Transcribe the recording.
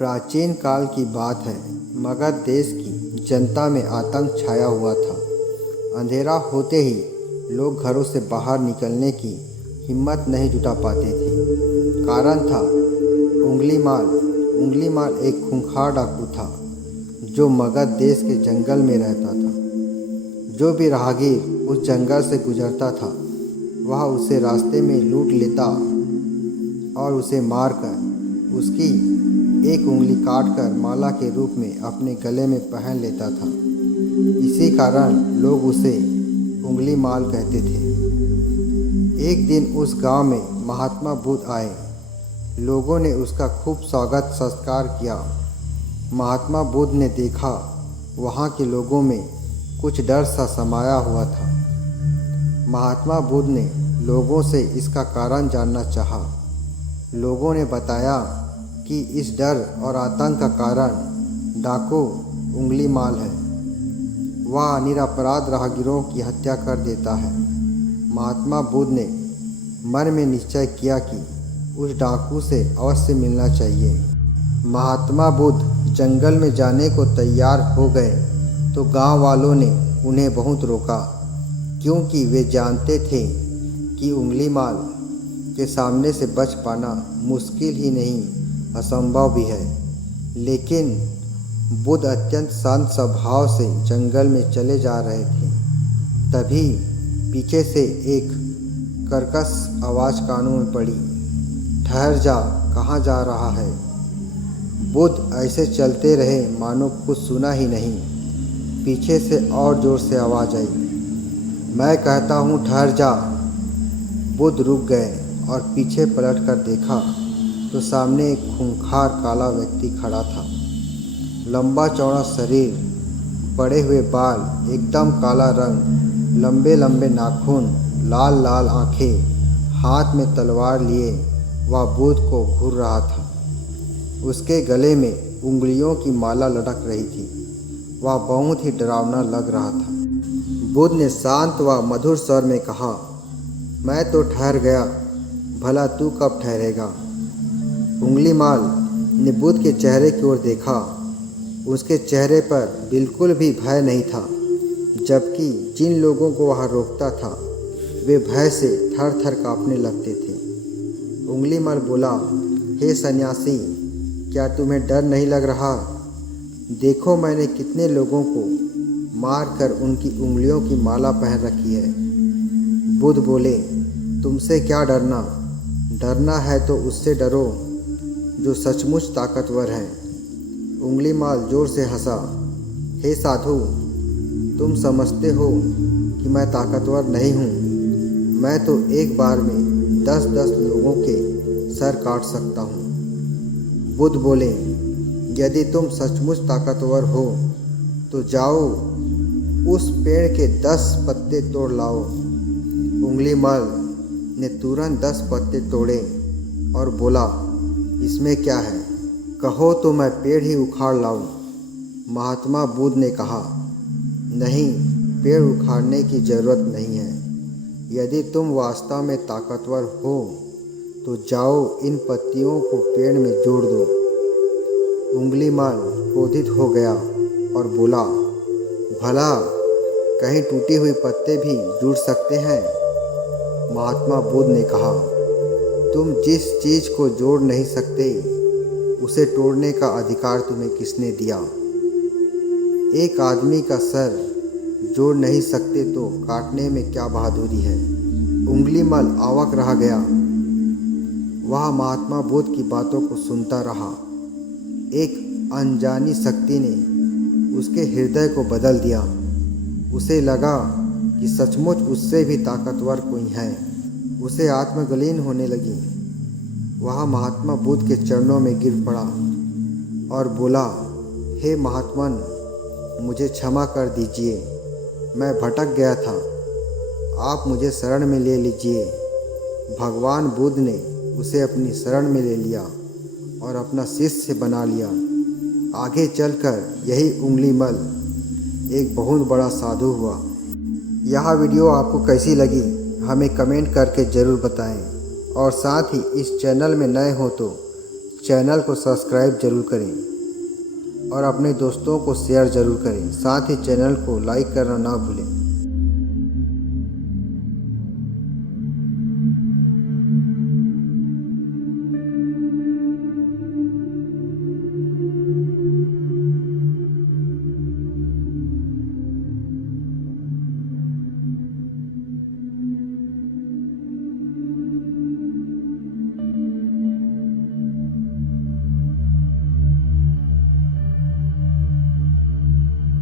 प्राचीन काल की बात है। मगध देश की जनता में आतंक छाया हुआ था। अंधेरा होते ही लोग घरों से बाहर निकलने की हिम्मत नहीं जुटा पाते थे। कारण था उंगलीमाल एक खूंखार डाकू था जो मगध देश के जंगल में रहता था। जो भी राहगीर उस जंगल से गुजरता था वह उसे रास्ते में लूट लेता और उसे मारकर उसकी एक उंगली काटकर माला के रूप में अपने गले में पहन लेता था। इसी कारण लोग उसे उंगली माल कहते थे। एक दिन उस गांव में महात्मा बुद्ध आए। लोगों ने उसका खूब स्वागत सत्कार किया। महात्मा बुद्ध ने देखा वहाँ के लोगों में कुछ डर सा समाया हुआ था। महात्मा बुद्ध ने लोगों से इसका कारण जानना चाहा। लोगों ने बताया कि इस डर और आतंक का कारण डाकू उंगली माल है। वह निरपराध राहगीरों की हत्या कर देता है। महात्मा बुद्ध ने मन में निश्चय किया कि उस डाकू से अवश्य मिलना चाहिए। महात्मा बुद्ध जंगल में जाने को तैयार हो गए तो गांव वालों ने उन्हें बहुत रोका, क्योंकि वे जानते थे कि उंगली माल के सामने से बच पाना मुश्किल ही नहीं असंभव भी है। लेकिन बुद्ध अत्यंत शांत स्वभाव से जंगल में चले जा रहे थे। तभी पीछे से एक कर्कश आवाज़ कानों में पड़ी, ठहर जा, कहाँ जा रहा है। बुद्ध ऐसे चलते रहे मानो कुछ सुना ही नहीं। पीछे से और जोर से आवाज़ आई, मैं कहता हूँ ठहर जा। बुद्ध रुक गए और पीछे पलट कर देखा तो सामने एक खूंखार काला व्यक्ति खड़ा था। लंबा चौड़ा शरीर, बड़े हुए बाल, एकदम काला रंग, लंबे लंबे नाखून, लाल लाल आंखें, हाथ में तलवार लिए वह बुद्ध को घूर रहा था। उसके गले में उंगलियों की माला लटक रही थी। वह बहुत ही डरावना लग रहा था। बुद्ध ने शांत व मधुर स्वर में कहा, मैं तो ठहर गया, भला तू कब ठहरेगा। उंगली माल ने बुद्ध के चेहरे की ओर देखा। उसके चेहरे पर बिल्कुल भी भय नहीं था, जबकि जिन लोगों को वह रोकता था वे भय से थर थर कांपने लगते थे। उंगली माल बोला, हे सन्यासी, क्या तुम्हें डर नहीं लग रहा। देखो मैंने कितने लोगों को मार कर उनकी उंगलियों की माला पहन रखी है। बुद्ध बोले, तुमसे क्या डरना। डरना है तो उससे डरो जो सचमुच ताकतवर है। उंगली माल जोर से हंसा, हे साधु, तुम समझते हो कि मैं ताकतवर नहीं हूँ। मैं तो एक बार में 10-10 लोगों के सर काट सकता हूँ। बुद्ध बोले, यदि तुम सचमुच ताकतवर हो तो जाओ उस पेड़ के 10 पत्ते तोड़ लाओ। उंगली माल ने तुरंत 10 पत्ते तोड़े और बोला, इसमें क्या है, कहो तो मैं पेड़ ही उखाड़ लाऊं। महात्मा बुद्ध ने कहा, नहीं, पेड़ उखाड़ने की जरूरत नहीं है। यदि तुम वास्तव में ताकतवर हो तो जाओ इन पत्तियों को पेड़ में जोड़ दो। उंगली माल क्रोधित हो गया और बोला, भला कहीं टूटी हुई पत्ते भी जुड़ सकते हैं। महात्मा बुद्ध ने कहा, तुम जिस चीज़ को जोड़ नहीं सकते उसे तोड़ने का अधिकार तुम्हें किसने दिया। एक आदमी का सर जोड़ नहीं सकते तो काटने में क्या बहादुरी है। उंगली माल अवाक रह गया। वह महात्मा बुद्ध की बातों को सुनता रहा। एक अनजानी शक्ति ने उसके हृदय को बदल दिया। उसे लगा कि सचमुच उससे भी ताकतवर कोई है। उसे आत्मग्लीन होने लगी। वह महात्मा बुद्ध के चरणों में गिर पड़ा और बोला, हे महात्मन, मुझे क्षमा कर दीजिए। मैं भटक गया था, आप मुझे शरण में ले लीजिए। भगवान बुद्ध ने उसे अपनी शरण में ले लिया और अपना शिष्य बना लिया। आगे चलकर यही उंगली माल एक बहुत बड़ा साधु हुआ। यह वीडियो आपको कैसी लगी हमें कमेंट करके ज़रूर बताएं और साथ ही इस चैनल में नए हो तो चैनल को सब्सक्राइब जरूर करें और अपने दोस्तों को शेयर ज़रूर करें। साथ ही चैनल को लाइक करना ना भूलें।